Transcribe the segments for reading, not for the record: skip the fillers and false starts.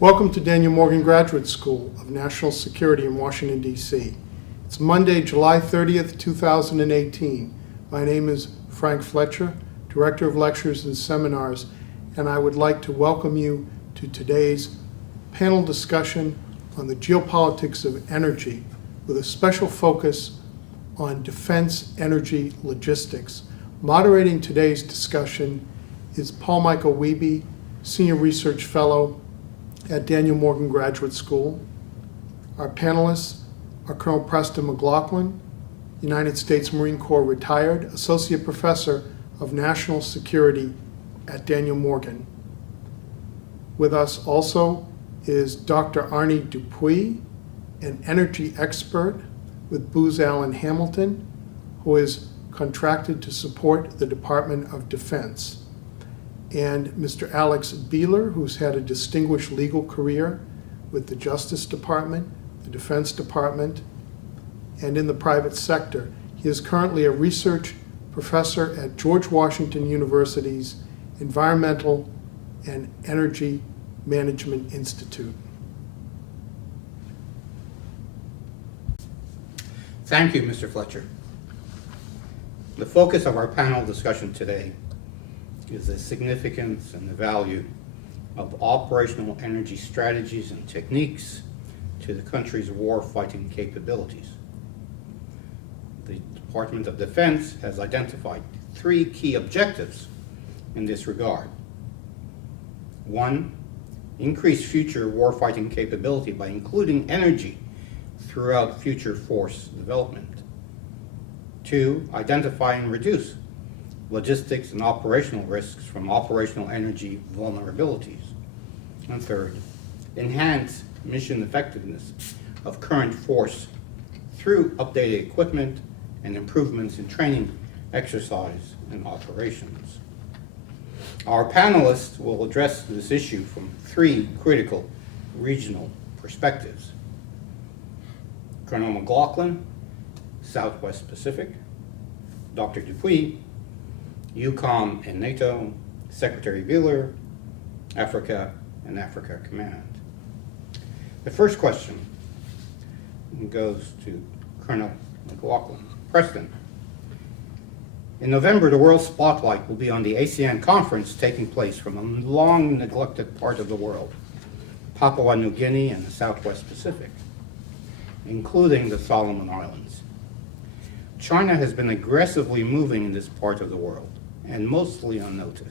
Welcome to Daniel Morgan Graduate School of National Security in Washington, D.C. It's Monday, July 30th, 2018. My name is Frank Fletcher, Director of Lectures and Seminars, and I would like to welcome you to today's panel discussion on the geopolitics of energy, with a special focus on defense energy logistics. Moderating today's discussion is Paul Michael Wiebe, Senior Research Fellow at Daniel Morgan Graduate School. Our panelists are Colonel Preston McLaughlin, United States Marine Corps retired, Associate Professor of National Security at Daniel Morgan. With us also is Dr. Arnie Dupuy, an energy expert with Booz Allen Hamilton, who is contracted to support the Department of Defense. And Mr. Alex Beeler, who's had a distinguished legal career with the Justice Department, the Defense Department, and in the private sector. He is currently a research professor at George Washington University's Environmental and Energy Management Institute. Thank you, Mr. Fletcher. The focus of our panel discussion today is the significance and the value of operational energy strategies and techniques to the country's war-fighting capabilities. The Department of Defense has identified three key objectives in this regard. One, increase future war-fighting capability by including energy throughout future force development. Two, identify and reduce logistics and operational risks from operational energy vulnerabilities. And third, enhance mission effectiveness of current force through updated equipment and improvements in training, exercise, and operations. Our panelists will address this issue from three critical regional perspectives. Colonel McLaughlin, Southwest Pacific; Dr. Dupuy, EUCOM and NATO; Secretary Beeler, Africa and Africa Command. The first question goes to Colonel McLaughlin. Preston, in November, the world spotlight will be on the ASEAN conference taking place from a long neglected part of the world, Papua New Guinea and the Southwest Pacific, including the Solomon Islands. China has been aggressively moving in this part of the world, and mostly unnoticed.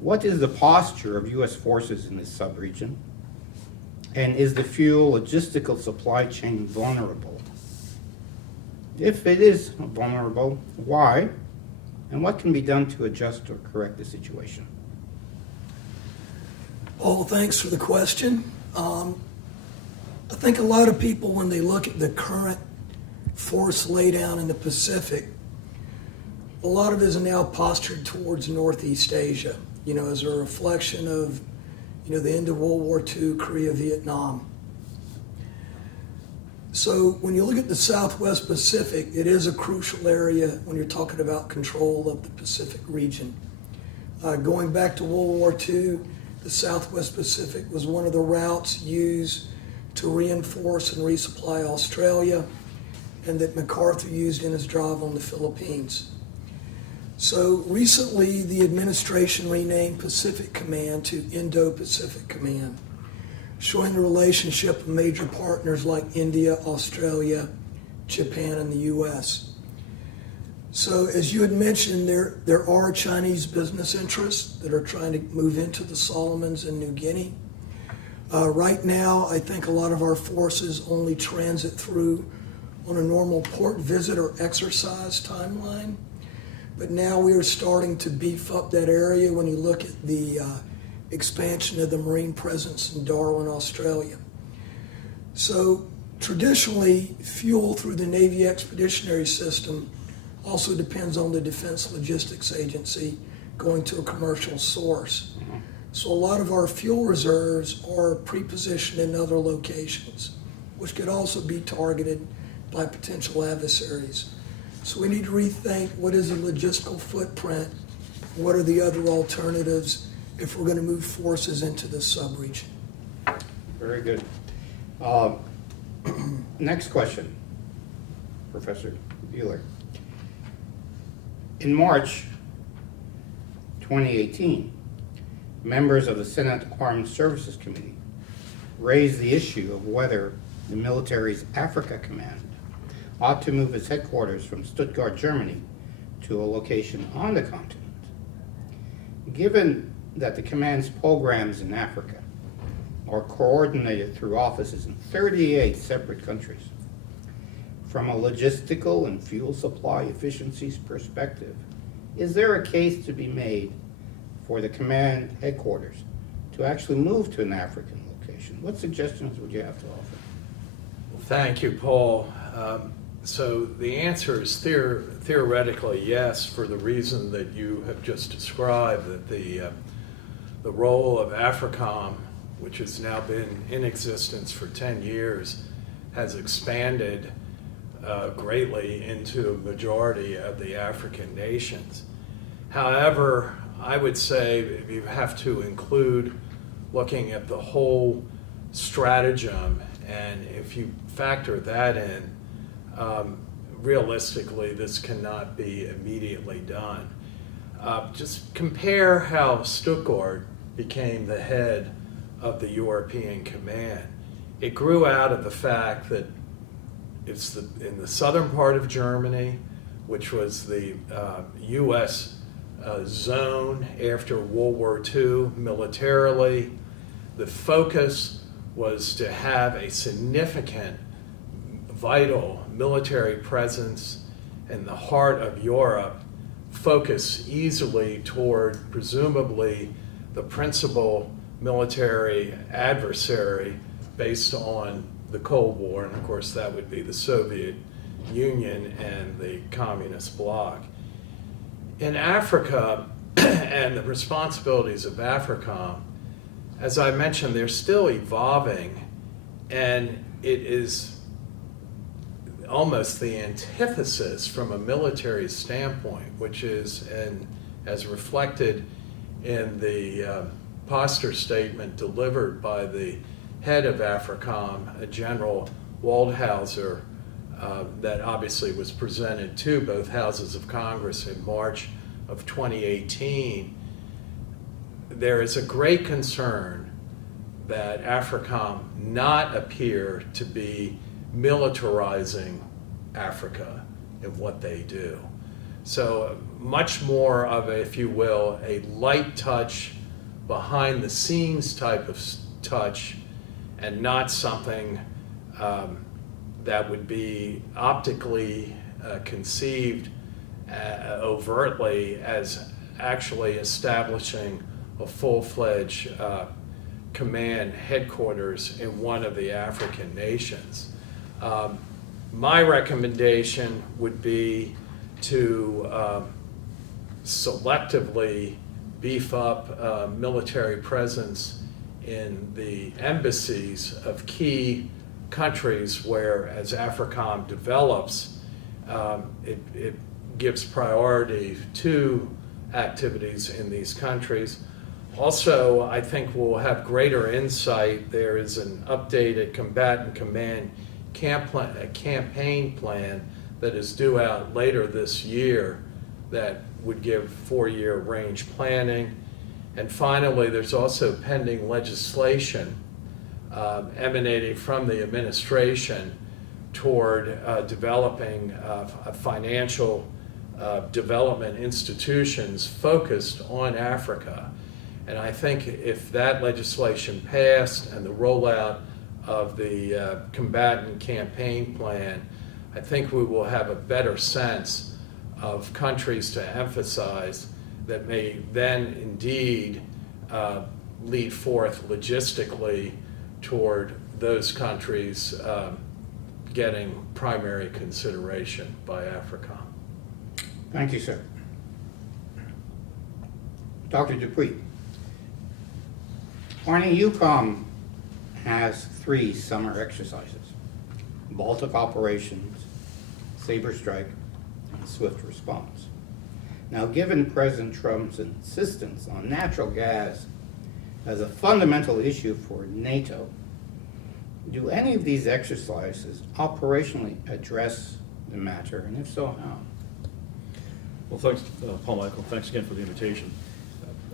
What is the posture of U.S. forces in this sub-region? And is the fuel logistical supply chain vulnerable? If it is vulnerable, why? And what can be done to adjust or correct the situation? Paul, thanks for the question. I think a lot of people, when they look at the current force laydown in the Pacific, a lot of it is now postured towards Northeast Asia, as a reflection of, the end of World War II, Korea, Vietnam. So when you look at the Southwest Pacific, it is a crucial area when you're talking about control of the Pacific region. Going back to World War II, the Southwest Pacific was one of the routes used to reinforce and resupply Australia, and that MacArthur used in his drive on the Philippines. So recently, the administration renamed Pacific Command to Indo-Pacific Command, showing the relationship of major partners like India, Australia, Japan, and the U.S. So as you had mentioned, there are Chinese business interests that are trying to move into the Solomons and New Guinea. Right now, I think a lot of our forces only transit through on a normal port visit or exercise timeline. But now we are starting to beef up that area when you look at the expansion of the Marine presence in Darwin, Australia. So traditionally, fuel through the Navy Expeditionary System also depends on the Defense Logistics Agency going to a commercial source. So a lot of our fuel reserves are pre-positioned in other locations, which could also be targeted by potential adversaries. So we need to rethink what is the logistical footprint, what are the other alternatives if we're going to move forces into this sub-region. Very good. Next question, Professor Bueller. In March 2018, members of the Senate Armed Services Committee raised the issue of whether the military's Africa Command ought to move its headquarters from Stuttgart, Germany, to a location on the continent. Given that the command's programs in Africa are coordinated through offices in 38 separate countries, from a logistical and fuel supply efficiencies perspective, is there a case to be made for the command headquarters to actually move to an African location? What suggestions would you have to offer? Thank you, Paul. So the answer is theoretically yes, for the reason that you have just described, that the role of AFRICOM, which has now been in existence for 10 years, has expanded greatly into a majority of the African nations. However, I would say you have to include looking at the whole stratagem, and if you factor that in, realistically, this cannot be immediately done. Just compare how Stuttgart became the head of the European Command. It grew out of the fact that it's in the southern part of Germany, which was the U.S. Zone after World War II militarily. The focus was to have a significant, vital military presence in the heart of Europe, focus easily toward presumably the principal military adversary based on the Cold War, and of course that would be the Soviet Union and the communist bloc. In Africa and the responsibilities of AFRICOM, as I mentioned, they're still evolving, and it is almost the antithesis from a military standpoint, which is, and as reflected in the poster statement delivered by the head of AFRICOM, General Waldhauser, that obviously was presented to both houses of Congress in March of 2018, there is a great concern that AFRICOM not appear to be militarizing Africa in what they do. So much more of a, if you will, a light touch, behind the scenes type of touch, and not something that would be optically conceived overtly as actually establishing a full-fledged command headquarters in one of the African nations. My recommendation would be to selectively beef up military presence in the embassies of key countries where, as AFRICOM develops, it gives priority to activities in these countries. Also, I think we'll have greater insight. There is an updated combatant command campaign plan that is due out later this year that would give 4-year range planning. And finally, there's also pending legislation emanating from the administration toward developing financial development institutions focused on Africa. And I think if that legislation passed and the rollout of the combatant campaign plan, I think we will have a better sense of countries to emphasize that may then indeed lead forth logistically toward those countries getting primary consideration by AFRICOM. Thank you, sir. Dr. Dupuy, EUCOM has 3 summer exercises: Baltic Operations, Saber Strike, and Swift Response. Now, given President Trump's insistence on natural gas as a fundamental issue for NATO, Do any of these exercises operationally address the matter, and if so, how? Well, thanks, Paul Michael. Thanks again for the invitation.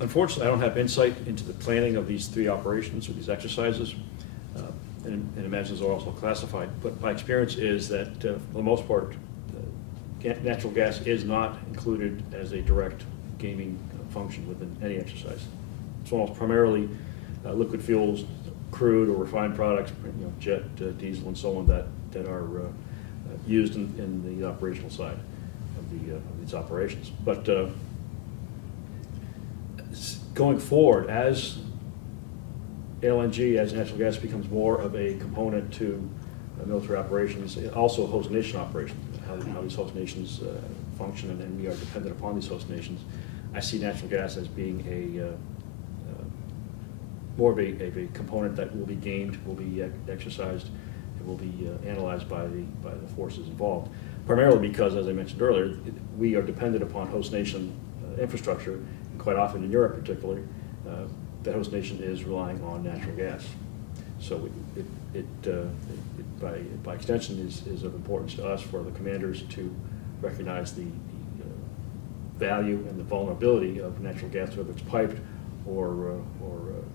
Unfortunately, I don't have insight into the planning of these three operations or these exercises, and imagine those are also classified. But my experience is that, for the most part, natural gas is not included as a direct gaming function within any exercise. It's almost primarily liquid fuels, crude or refined products, jet, diesel, and so on that are used in the operational side of these operations. But going forward, as LNG, as natural gas becomes more of a component to military operations, also host nation operations, how these host nations function, and we are dependent upon these host nations. I see natural gas as being more of a component that will be gamed, will be exercised, and will be analyzed by the forces involved. Primarily because, as I mentioned earlier, we are dependent upon host nation infrastructure, and quite often in Europe particularly, the host nation is relying on natural gas. So by extension is of importance to us for the commanders to recognize the value and the vulnerability of natural gas, whether it's piped or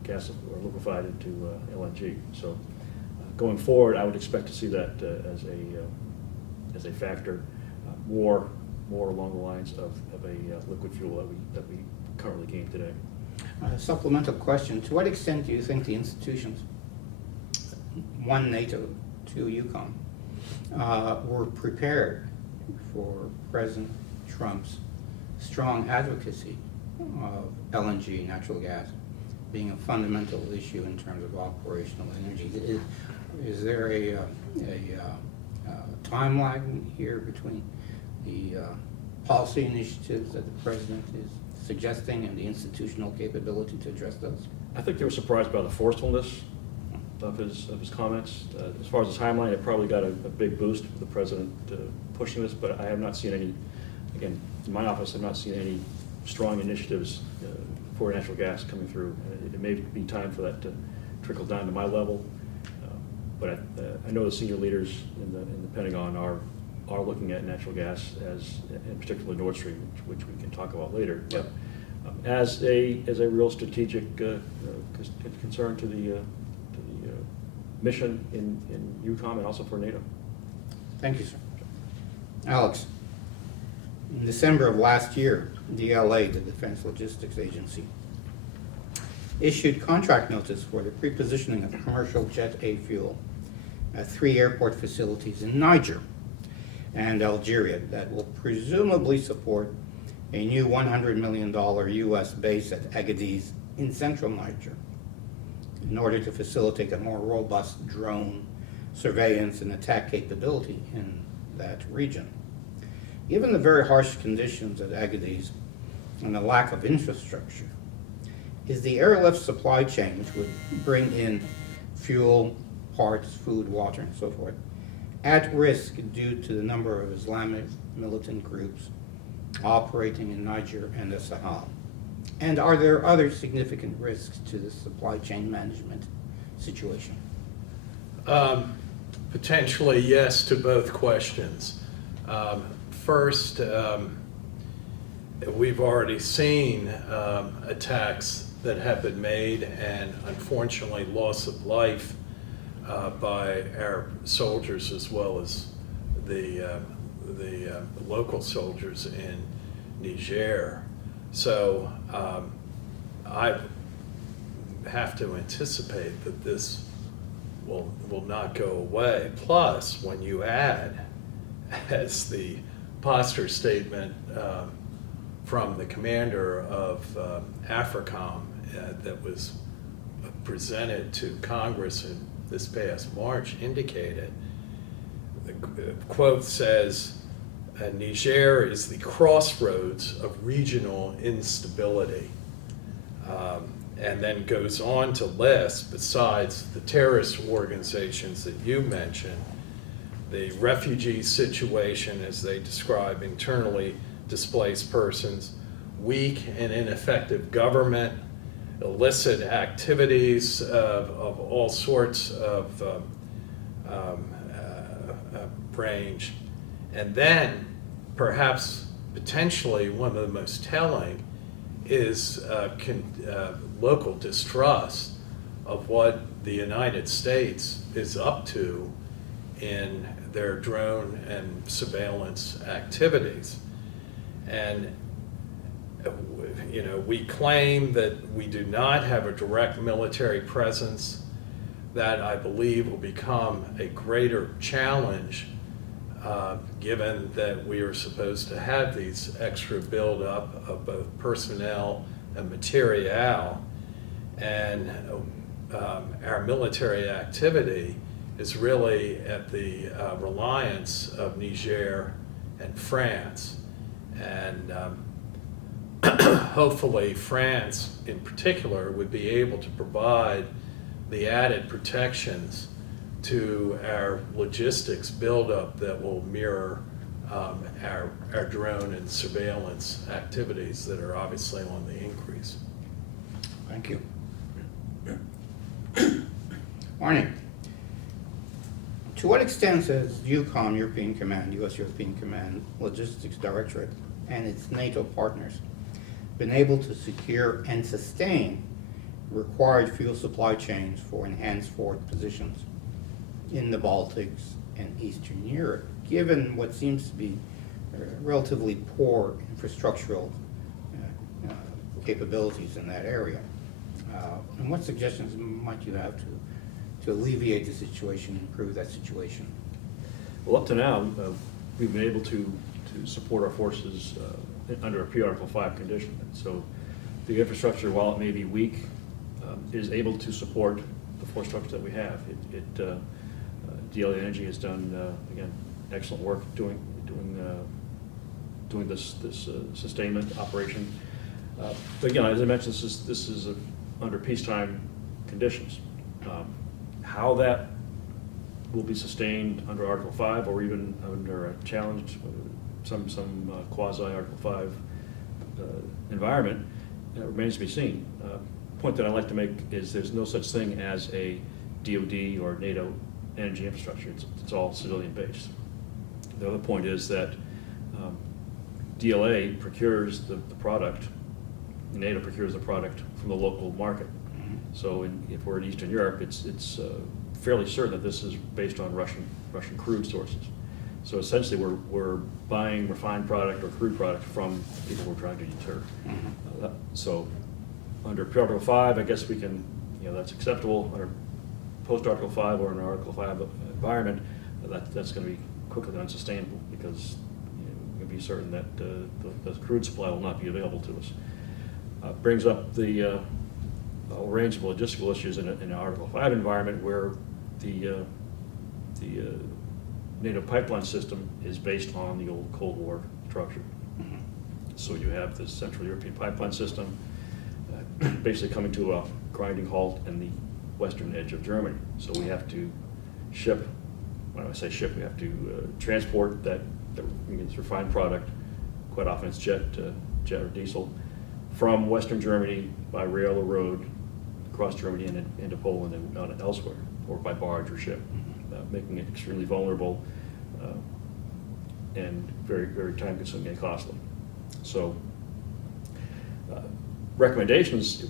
gas or liquefied into LNG. So going forward, I would expect to see that as a factor, more along the lines of a liquid fuel that we currently game today. Supplemental question, to what extent do you think the institutions, one NATO, two UCOM, were prepared for President Trump's strong advocacy of LNG, natural gas, being a fundamental issue in terms of operational energy? Is there a time lag here between the policy initiatives that the President is suggesting and the institutional capability to address those? I think they were surprised by the forcefulness of his comments. As far as the timeline, it probably got a big boost with the President pushing this, but I have not seen any, again, in my office, I've not seen any strong initiatives for natural gas coming through. It may be time for that to trickle down to my level, but I know the senior leaders in the Pentagon are looking at natural gas as, in particular Nord Stream, which we can talk about later, but as a real strategic concern to the mission in EUCOM and also for NATO. Thank you, sir. Alex, in December of last year, DLA, the Defense Logistics Agency, issued contract notice for the prepositioning of commercial Jet A fuel at 3 airport facilities in Niger and Algeria that will presumably support a new $100 million U.S. base at Agadez in central Niger in order to facilitate a more robust drone surveillance and attack capability in that region. Given the very harsh conditions at Agadez and the lack of infrastructure, is the airlift supply chain, which would bring in fuel, parts, food, water, and so forth, at risk due to the number of Islamic militant groups operating in Niger and the Sahel? And are there other significant risks to the supply chain management situation? Potentially yes to both questions. First, we've already seen attacks that have been made and unfortunately loss of life by our soldiers as well as the local soldiers in Niger. So I have to anticipate that this will not go away. Plus, when you add, as the posture statement from the commander of AFRICOM that was presented to Congress in this past March indicated, the quote says, Niger is the crossroads of regional instability. And then goes on to list, besides the terrorist organizations that you mentioned, the refugee situation as they describe internally displaced persons, weak and ineffective government, illicit activities of all sorts of range. And then, perhaps potentially one of the most telling is local distrust of what the United States is up to in their drone and surveillance activities. And we claim that we do not have a direct military presence. That, I believe, will become a greater challenge given that we are supposed to have these extra buildup of both personnel and materiel. And our military activity is really at the reliance of Niger and France. And hopefully France in particular would be able to provide the added protections to our logistics buildup that will mirror our drone and surveillance activities that are obviously on the increase. Thank you. Arnie, to what extent has EUCOM, European Command, U.S. European Command Logistics Directorate, and its NATO partners been able to secure and sustain required fuel supply chains for enhanced forward positions in the Baltics and Eastern Europe, given what seems to be relatively poor infrastructural capabilities in that area? And what suggestions might you have to alleviate the situation, improve that situation? Well, up to now, we've been able to support our forces under a Pre-Article 5 condition. And so the infrastructure, while it may be weak, is able to support the force structure that we have. DLA Energy has done, again, excellent work doing this sustainment operation. But again, as I mentioned, this is under peacetime conditions. How that will be sustained under Article 5 or even under a challenged, some quasi Article 5 environment remains to be seen. Point that I'd like to make is there's no such thing as a DoD or NATO energy infrastructure. It's all civilian based. The other point is that DLA procures the product, NATO procures the product from the local market. So if we're in Eastern Europe, it's fairly certain that this is based on Russian crude sources. So essentially we're buying refined product or crude product from people we're trying to deter. So under Article 5, I guess we can, that's acceptable. Under post-Article 5 or in an Article 5 environment, that's going to be quickly unsustainable because we can be certain that the crude supply will not be available to us. Brings up the whole range of logistical issues in an Article 5 environment where the NATO pipeline system is based on the old Cold War structure. So you have the Central European pipeline system basically coming to a grinding halt in the western edge of Germany. So we have to ship, when I say ship, we have to transport that refined product, quite often it's jet or diesel, from western Germany by rail or road across Germany and into Poland and elsewhere, or by barge or ship, making it extremely vulnerable and very, very time consuming and costly. So recommendations,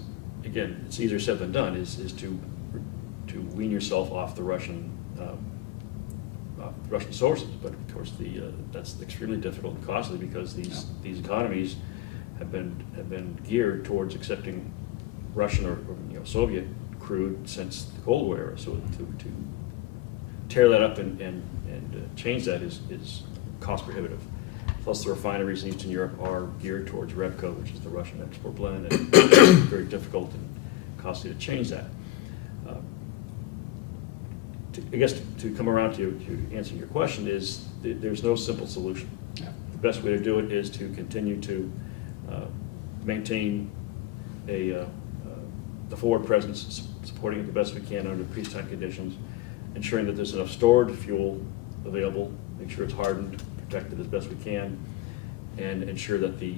again, it's easier said than done, is to wean yourself off the Russian sources. But of course, that's extremely difficult and costly because these economies have been geared towards accepting Russian or Soviet crude since the Cold War era. So to tear that up and change that is cost prohibitive. Plus, the refineries in Eastern Europe are geared towards REBCO, which is the Russian export blend, and it's very difficult and costly to change that. I guess to come around to answering your question is there's no simple solution. Yeah. The best way to do it is to continue to maintain the forward presence, supporting it the best we can under peacetime conditions, ensuring that there's enough stored fuel available, make sure it's hardened, protected as best we can, and ensure that the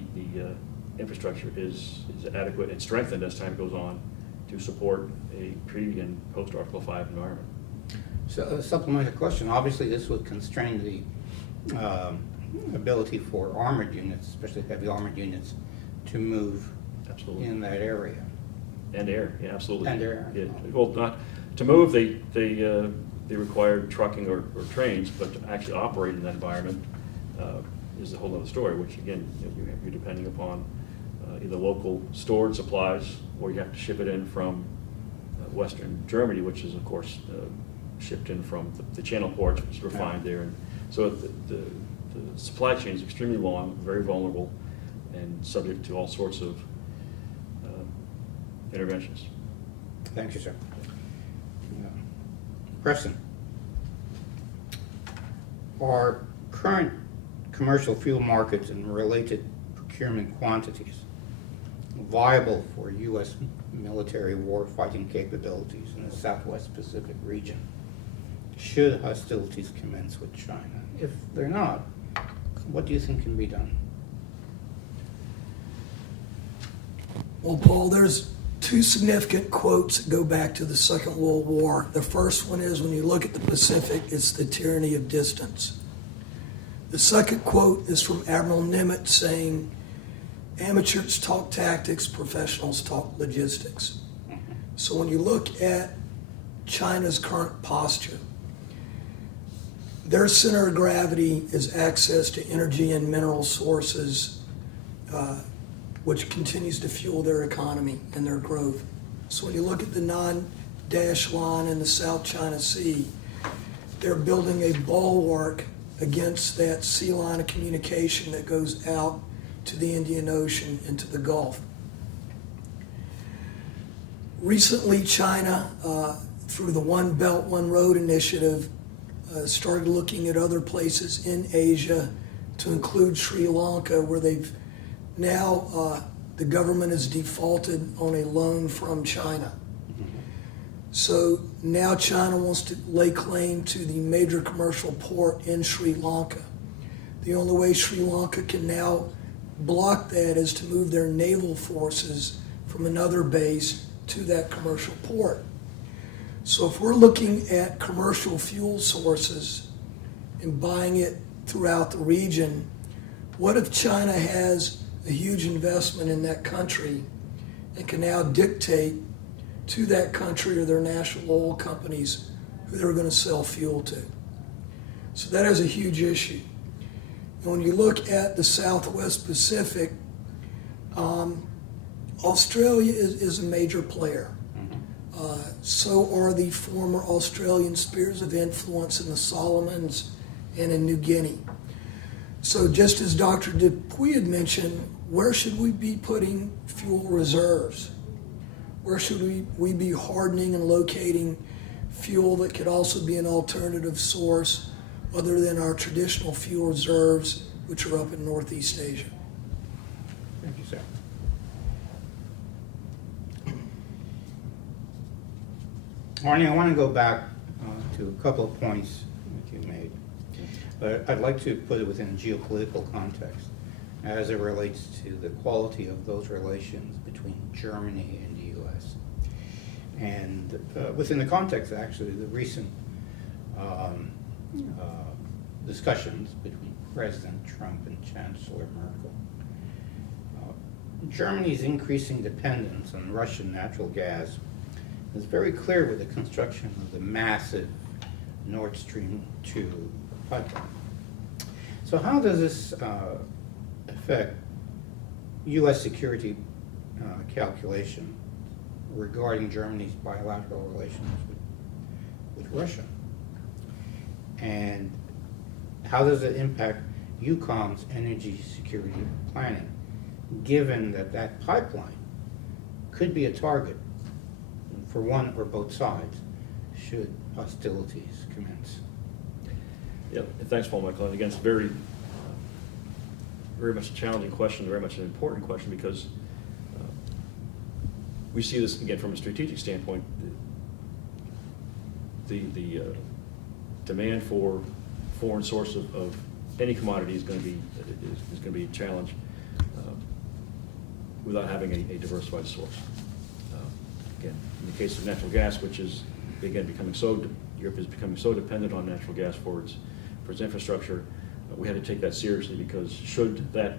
infrastructure is adequate and strengthened as time goes on to support a pre and post Article 5 environment. So, a supplementary question, obviously this would constrain the ability for armored units, especially heavy armored units, to move Absolutely. in that area. And air, yeah, absolutely. And air. Yeah, well, not, to move, they required trucking or trains, but to actually operate in that environment is a whole other story, which again, you're depending upon either local stored supplies, or you have to ship it in from Western Germany, which is of course shipped in from the channel ports, which is refined there. And so the supply chain is extremely long, very vulnerable, and subject to all sorts of interventions. Thank you, sir. Preston, are current commercial fuel markets and related procurement quantities viable for U.S. military warfighting capabilities in the Southwest Pacific region, should hostilities commence with China? If they're not, what do you think can be done? Well, Paul, there's two significant quotes that go back to the Second World War. The first one is, when you look at the Pacific, it's the tyranny of distance. The second quote is from Admiral Nimitz saying, amateurs talk tactics, professionals talk logistics. So when you look at China's current posture, their center of gravity is access to energy and mineral sources, which continues to fuel their economy and their growth. So when you look at the non-dash line in the South China Sea, they're building a bulwark against that sea line of communication that goes out to the Indian Ocean and to the Gulf. Recently, China, through the One Belt, One Road initiative, started looking at other places in Asia, to include Sri Lanka, where they've now, the government has defaulted on a loan from China. So now China wants to lay claim to the major commercial port in Sri Lanka. The only way Sri Lanka can now block that is to move their naval forces from another base to that commercial port. So if we're looking at commercial fuel sources and buying it throughout the region, what if China has a huge investment in that country and can now dictate to that country or their national oil companies who they're going to sell fuel to? So that is a huge issue. And when you look at the Southwest Pacific, Australia is a major player. So are the former Australian spheres of influence in the Solomons and in New Guinea. So just as Dr. Dupuy had mentioned, where should we be putting fuel reserves? Where should we be hardening and locating fuel that could also be an alternative source other than our traditional fuel reserves, which are up in Northeast Asia? Thank you, sir. Arnie, I want to go back to a couple of points that you made, but I'd like to put it within a geopolitical context as it relates to the quality of those relations between Germany and the U.S. And within the context, actually, the recent discussions between President Trump and Chancellor Merkel. Germany's increasing dependence on Russian natural gas is very clear with the construction of the massive Nord Stream 2 pipeline. So how does this affect U.S. security calculation regarding Germany's bilateral relations with Russia? And how does it impact EUCOM's energy security planning, given that that pipeline could be a target for one or both sides should hostilities commence? Yeah, and thanks, Paul Michael. And again, it's very much a challenging question, very much an important question, because we see this again from a strategic standpoint. The demand for foreign source of any commodity is going to be a challenge without having a diversified source. Again, in the case of natural gas, which is again, Europe is becoming so dependent on natural gas for its infrastructure. We had to take that seriously, because should that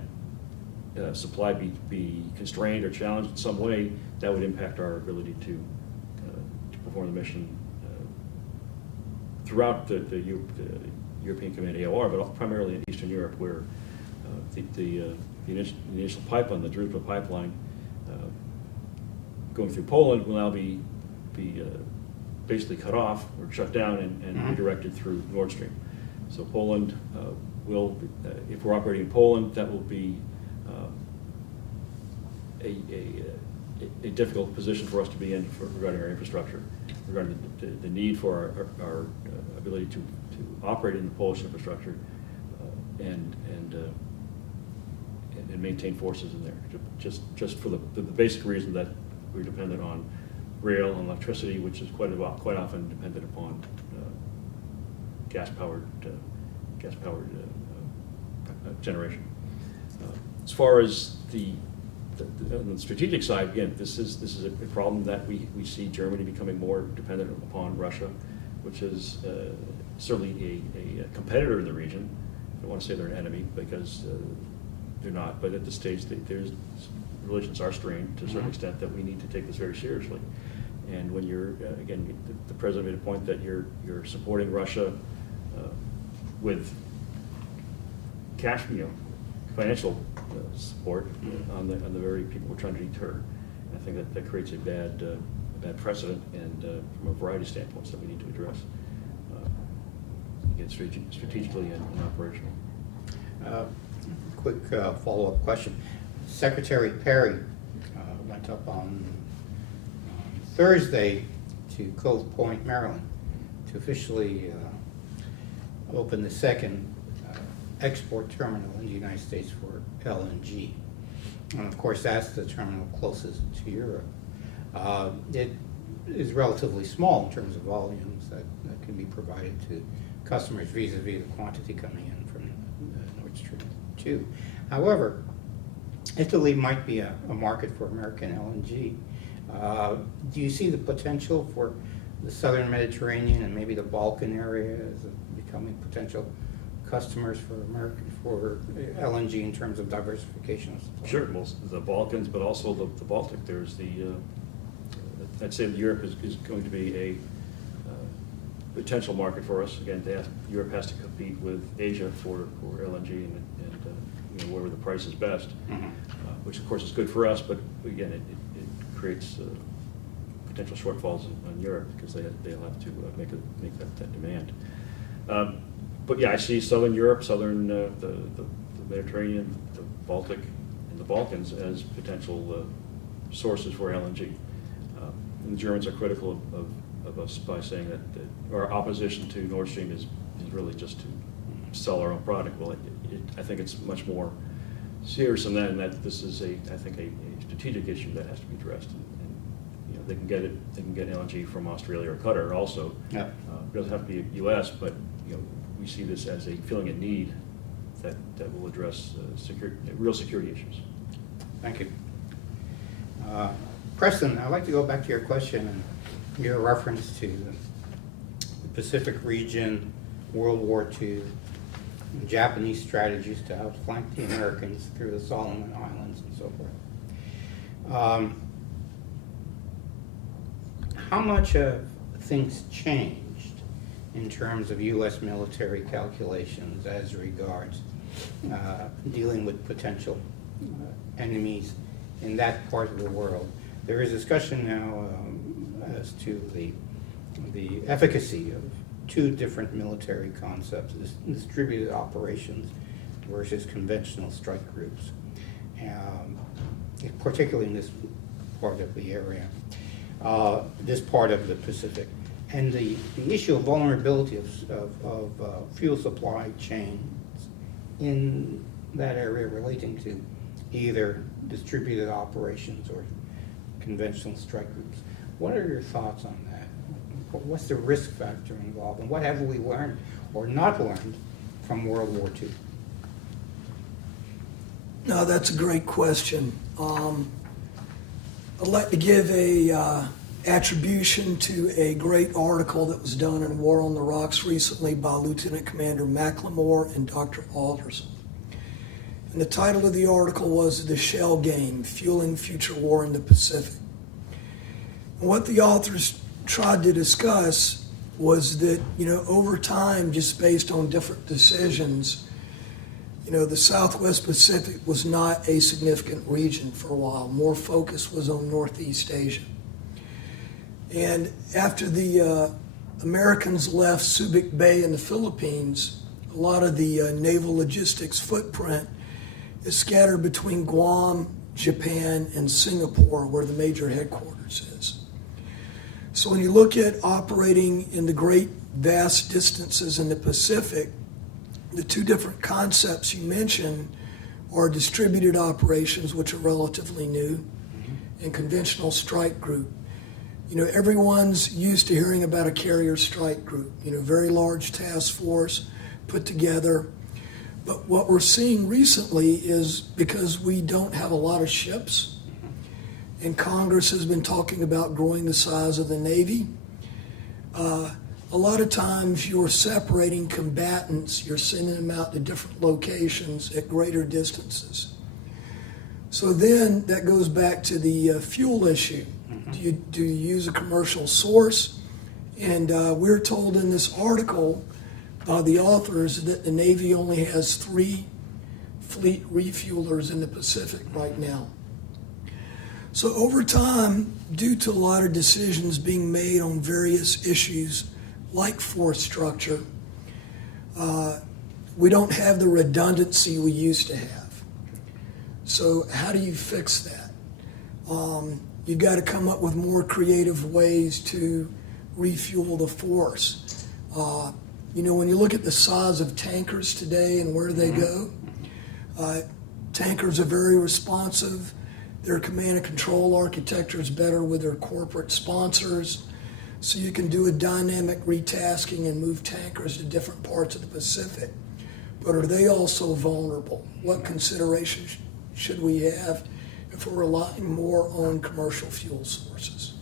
supply be constrained or challenged in some way, that would impact our ability to perform the mission throughout the European Command AOR, but primarily in Eastern Europe, where the initial pipeline, the Druzhba pipeline, going through Poland will now be basically cut off or shut down and redirected through Nord Stream. So Poland will, if we're operating in Poland, that will be a difficult position for us to be in regarding our infrastructure, regarding the need for our ability to operate in the Polish infrastructure and maintain forces in there. Just for the basic reason that we're dependent on rail and electricity, which is quite often dependent upon gas-powered generation. As far as on the strategic side, again, this is a problem that we see Germany becoming more dependent upon Russia, which is certainly a competitor in the region. I don't want to say they're an enemy, because they're not, but at this stage, relations are strained to a certain extent, that we need to take this very seriously. And when you're, again, the president made a point that you're supporting Russia with cash, financial support on the very people we're trying to deter. I think that creates a bad precedent, and from a variety of standpoints that we need to address, again, strategically and operationally. Quick follow-up question. Secretary Perry went up on Thursday to Cove Point, Maryland, to officially open the second export terminal in the United States for LNG. And of course, that's the terminal closest to Europe. It is relatively small in terms of volumes that can be provided to customers vis-a-vis the quantity coming in from Nord Stream 2. However, Italy might be a market for American LNG. Do you see the potential for the southern Mediterranean and maybe the Balkan area as becoming potential customers for LNG in terms of diversification of supply? Sure, well, the Balkans, but also the Baltic. There's I'd say that Europe is going to be a potential market for us. Again, Europe has to compete with Asia for LNG and wherever the price is best, which of course is good for us, but again, it creates potential shortfalls on Europe, because they'll have to make that demand. But yeah, I see Southern Europe, the Mediterranean, the Baltic, and the Balkans as potential sources for LNG. And the Germans are critical of us by saying that our opposition to Nord Stream is really just to sell our own product. Well, I think it's much more serious than that, and that this is I think a strategic issue that has to be addressed. And they can get LNG from Australia or Qatar also. Yeah. It doesn't have to be U.S., but we see this as a feeling a need that will address real security issues. Thank you. Preston, I'd like to go back to your question and your reference to the Pacific region, World War II, and Japanese strategies to outflank the Americans through the Solomon Islands and so forth. How much have things changed in terms of U.S. military calculations as regards dealing with potential enemies in that part of the world? There is discussion now as to the efficacy of two different military concepts: distributed operations versus conventional strike groups, particularly in this part of the area, this part of the Pacific. And the issue of vulnerability of fuel supply chains in that area relating to either distributed operations or conventional strike groups. What are your thoughts on that? What's the risk factor involved, and what have we learned or not learned from World War II? No, that's a great question. I'd like to give a attribution to a great article that was done in War on the Rocks recently by Lieutenant Commander McLemore and Dr. Alderson. And the title of the article was The Shell Game, Fueling Future War in the Pacific. And what the authors tried to discuss was that, over time, just based on different decisions, the Southwest Pacific was not a significant region for a while. More focus was on Northeast Asia. And after the Americans left Subic Bay in the Philippines, a lot of the naval logistics footprint is scattered between Guam, Japan, and Singapore, where the major headquarters is. So when you look at operating in the great vast distances in the Pacific, the two different concepts you mentioned are distributed operations, which are relatively new, and conventional strike group. Everyone's used to hearing about a carrier strike group, very large task force put together. But what we're seeing recently is because we don't have a lot of ships, and Congress has been talking about growing the size of the Navy, a lot of times you're separating combatants, you're sending them out to different locations at greater distances. So then that goes back to the fuel issue. Do you use a commercial source? And we're told in this article by the authors that the Navy only has 3 fleet refuelers in the Pacific right now. So over time, due to a lot of decisions being made on various issues like force structure, we don't have the redundancy we used to have. So how do you fix that? You've got to come up with more creative ways to refuel the force. When you look at the size of tankers today and where they go, tankers are very responsive. Their command and control architecture is better with their corporate sponsors. So you can do a dynamic retasking and move tankers to different parts of the Pacific. But are they also vulnerable? What considerations should we have if we're relying more on commercial fuel sources?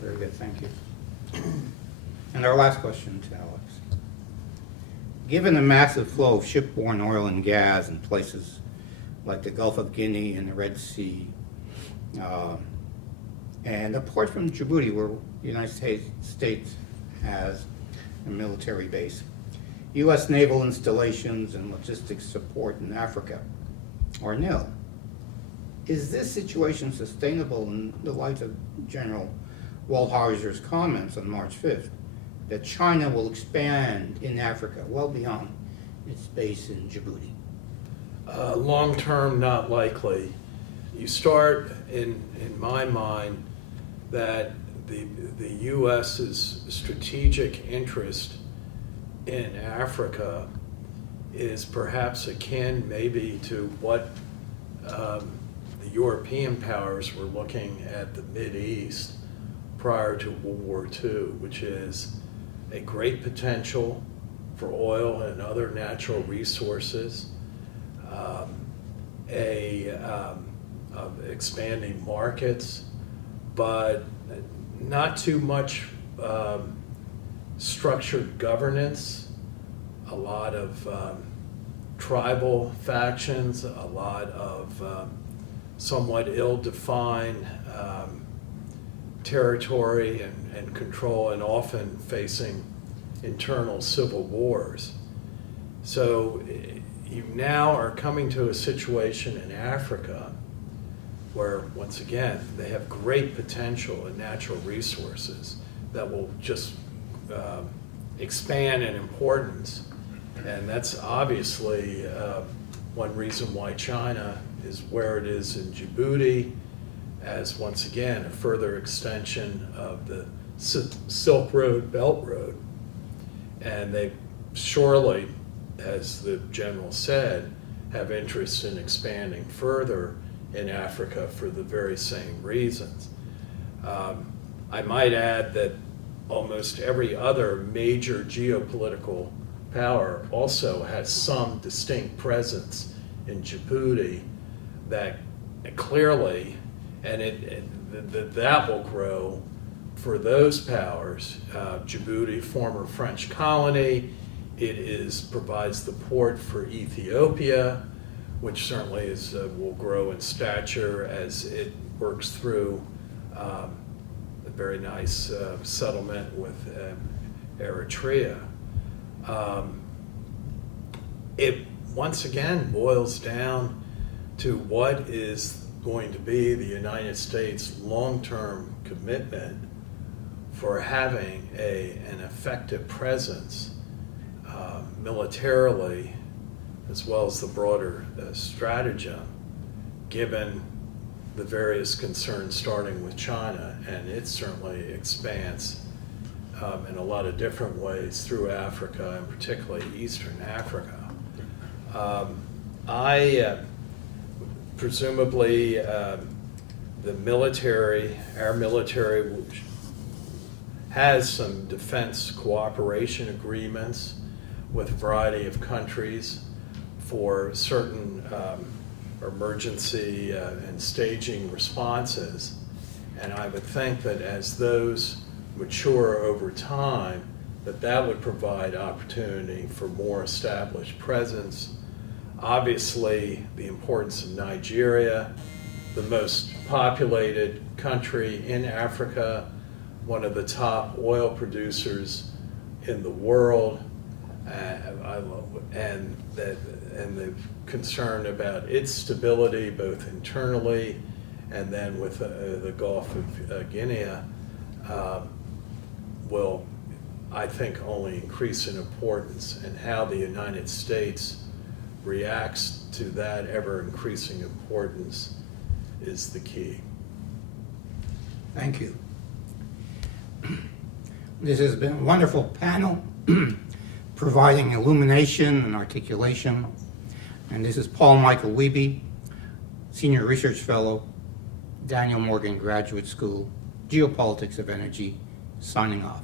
Very good, thank you. And our last question to Alex. Given the massive flow of shipborne oil and gas in places like the Gulf of Guinea and the Red Sea, and apart from Djibouti, where the United States has a military base, U.S. naval installations and logistics support in Africa are nil. Is this situation sustainable in the light of General Wallhauser's comments on March 5th that China will expand in Africa well beyond its base in Djibouti? Long term, not likely. You start, in my mind, that the U.S.'s strategic interest in Africa is perhaps akin maybe to what the European powers were looking at the Mideast prior to World War II, which is a great potential for oil and other natural resources, expanding markets, but not too much structured governance, a lot of tribal factions, a lot of somewhat ill-defined territory and control, and often facing internal civil wars. So you now are coming to a situation in Africa where, once again, they have great potential in natural resources that will just expand in importance. And that's obviously one reason why China is where it is in Djibouti, as once again a further extension of the Silk Road, Belt Road. And they surely, as the general said, have interest in expanding further in Africa for the very same reasons. I might add that almost every other major geopolitical power also has some distinct presence in Djibouti that clearly, and that will grow for those powers, Djibouti, former French colony, provides the port for Ethiopia, which certainly will grow in stature as it works through a very nice settlement with Eritrea. It once again boils down to what is going to be the United States' long-term commitment for having an effective presence militarily, as well as the broader stratagem, given the various concerns starting with China, and it certainly expands in a lot of different ways through Africa, and particularly Eastern Africa. Presumably, our military has some defense cooperation agreements with a variety of countries for certain emergency and staging responses. And I would think that as those mature over time, that would provide opportunity for more established presence. Obviously, the importance of Nigeria, the most populated country in Africa, one of the top oil producers in the world, and the concern about its stability both internally and then with the Gulf of Guinea will, I think, only increase in importance, and how the United States reacts to that ever-increasing importance is the key. Thank you. This has been a wonderful panel, providing illumination and articulation. And this is Paul Michael Wiebe, Senior Research Fellow, Daniel Morgan Graduate School, Geopolitics of Energy, signing off.